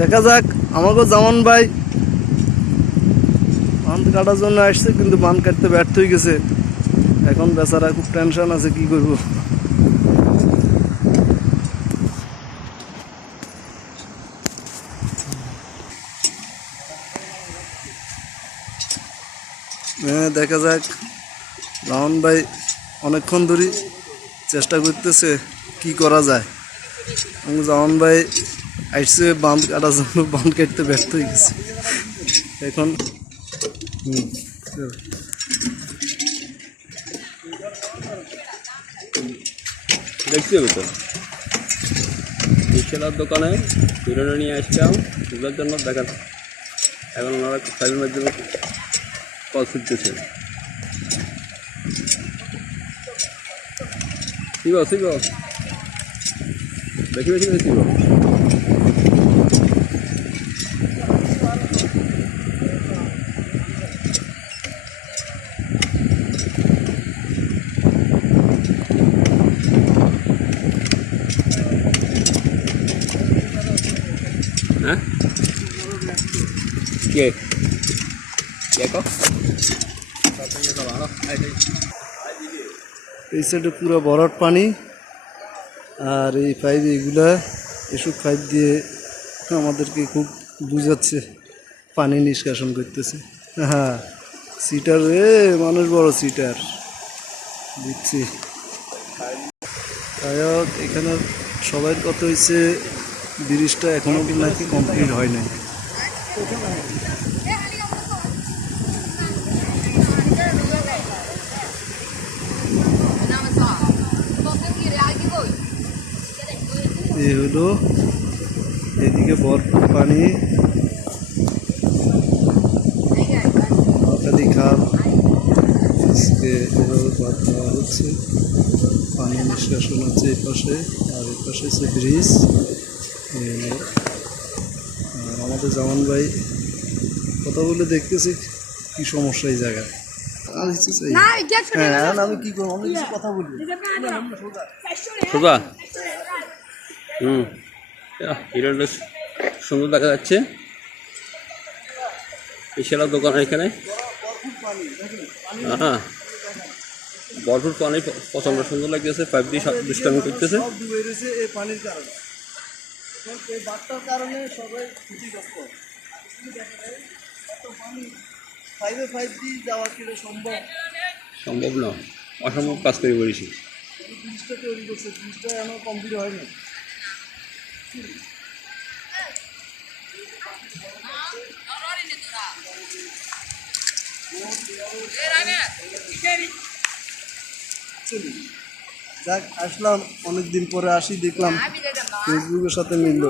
দেখা যাক। আমাকেও জামান ভাই বাঁধ কাটার জন্য আসছে, কিন্তু বাঁধ কাটতে ব্যর্থ হয়ে গেছে। এখন বেচারা খুব টেনশন আছে, কি করবো। হ্যাঁ, দেখা যাক। জামান ভাই অনেকক্ষণ ধরে চেষ্টা করতেছে কি করা যায়। জামান ভাই আসছে বাঁধ কাটার জন্য, বাঁধ কাটতে ব্যর্থ হয়ে গেছে এখন। দেখতে হবে তো বিশালার দোকানে হিরোটা নিয়ে আসলাম এগুলোর জন্য। দেখা এখন ওনারা ফাইলের মাধ্যমে কল ছুটতেছে। শিব শিব দেখি বেশি শিব। হ্যাঁ কে দেখো এই সাইডে পুরো ভরাট পানি, আর এই পাইপ এগুলা এসব পাইপ দিয়ে আমাদেরকে খুব বুঝাচ্ছে, পানি নিষ্কাশন করতেছে। হ্যাঁ, সিটার রে, মানুষ বড় সিটার দিচ্ছি। তাই হোক, এখানে সবার কথা হয়েছে ব্রিজটা এখনও নাকি কমপ্লিট হয় নাই। এই হলো, এদিকে ভরপুর পানি, নৌকাদি খাল আজকে এভাবে বাদ দেওয়া হচ্ছে। পানি নিষ্কাশন হচ্ছে এই পাশে, আর এই পাশে হচ্ছে ব্রিজ। আর আমাদের জামান ভাই কথা বলে দেখতেছি কি সমস্যা এই জায়গায়। হ্যাঁ, আমি কি করবো, আমি কিছু কথা বলি। সোজা হিরোটা সুন্দর দেখা যাচ্ছে। বিশাল দোকান এখানে। হ্যাঁ, ভরপুর পানি, প্রচন্ড সুন্দর লাগতেছে। পাইপ দিয়ে দুষ্টামি করতেছে। পানির কারণে, এই বাটটার কারণে সবাই ক্ষতিগ্রস্ত। পাইপে পাইপ দিয়ে যাওয়া কি সম্ভব না, অসম্ভব কাজ করে বলেছি। ব্রিজটা তৈরি করছে, ব্রিজটা এখনো কমপ্লিট হয়নি। যাক, আসলাম অনেকদিন পরে, আসি দেখলাম ফেসবুকের সাথে মিলল।